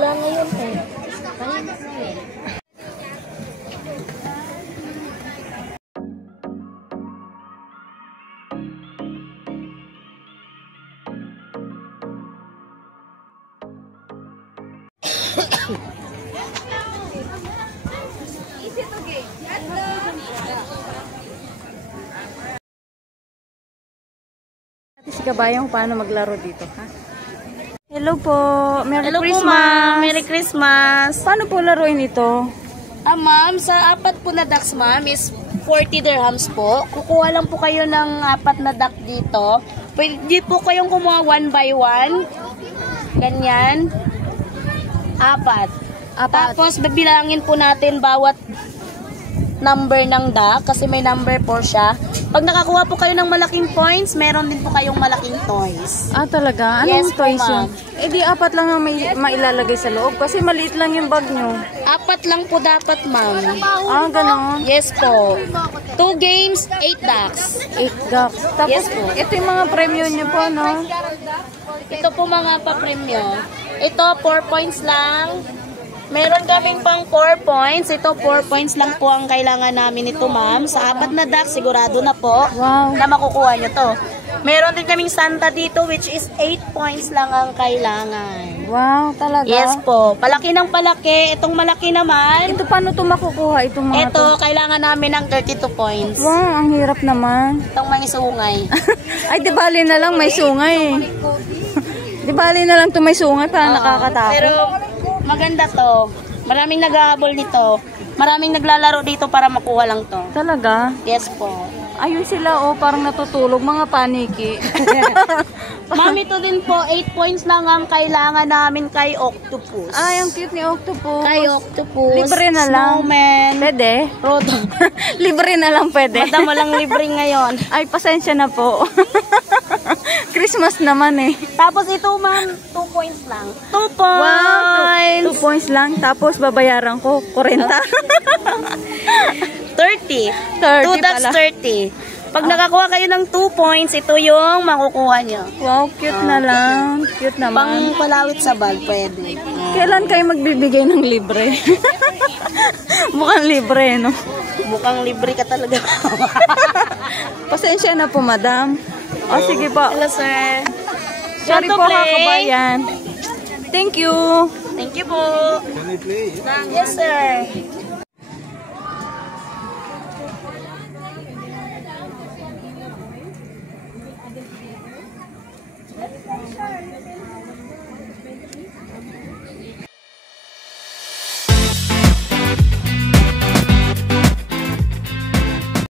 wala ngayon eh. Kanina ngayon. Si Kabayang paano maglaro dito, ha? Hello po. Merry Hello Christmas. po, ma'am. Merry Christmas. Paano po laruin ito? Ma'am, sa 4 po na ducks, ma'am, is 40 dirhams po. Kukuha lang po kayo ng 4 na duck dito. Pwede po kayong kumuha 1 by 1. Ganyan. 4. Tapos, babilangin po natin bawat number ng duck kasi may number po siya. Pag nakakuha po kayo ng malaking points, meron din po kayong malaking toys. Ah, talaga? Anong Yes po, toys yun? ma'am. Eh di 4 lang ang may mailalagay sa loob kasi maliit lang yung bag nyo. 4 lang po dapat, ma'am. Ah, ganon. Yes po. 2 games, 8 ducks. 8 ducks. Tapos, Yes po. ito yung mga premyo nyo po, no? Ito po mga papremyo. Ito, 4 points lang. Meron kaming pang 4 points. Ito, 4 points lang po ang kailangan namin ito, ma'am. Sa 4 na duck, sigurado na po Wow. na makukuha nyo to. Meron din kaming Santa dito, which is 8 points lang ang kailangan. Wow, talaga? Yes po. Palaki ng palaki. Itong malaki naman, Ito paano ito makukuha? Itong mga ito, kailangan namin ng 32 points. Wow, ang hirap naman. Itong mga sungay. Ay, di bali na lang may sungay. Di bali na lang ito may sungay para nakakatakot. Pero maganda to. Maraming nag-aabol dito. Maraming naglalaro dito para makuha lang to. Talaga? Yes po. Ayun sila, oh, parang natutulog. Mga paniki. Ma'am, ito din po, 8 points lang ang kailangan namin kay Octopus. Ay, ang cute ni Octopus. Kay Octopus. Libre na lang. Snowman. Pwede? Rodo. Libre na lang pwede. Madam, walang libre ngayon. Ay, pasensya na po. Christmas naman eh. Tapos ito, ma'am, 2 points lang. 2 Wow, points. 2 points lang. Tapos babayaran ko, 40. 30. 30 2 ducks, pala. 30. Pag nakakuha kayo ng 2 points, ito yung makukuha nyo. Wow, cute na lang. Cute Pang naman. palawit sa bag, pwede. Kailan kayo magbibigay ng libre? Mukhang libre, no? Mukhang libre ka talaga. Pasensya na po, madam. O, sige po. Hello, sir. Sorry Want to po, play? kakabayan. Thank you. Thank you po. Can I play? Yes, sir.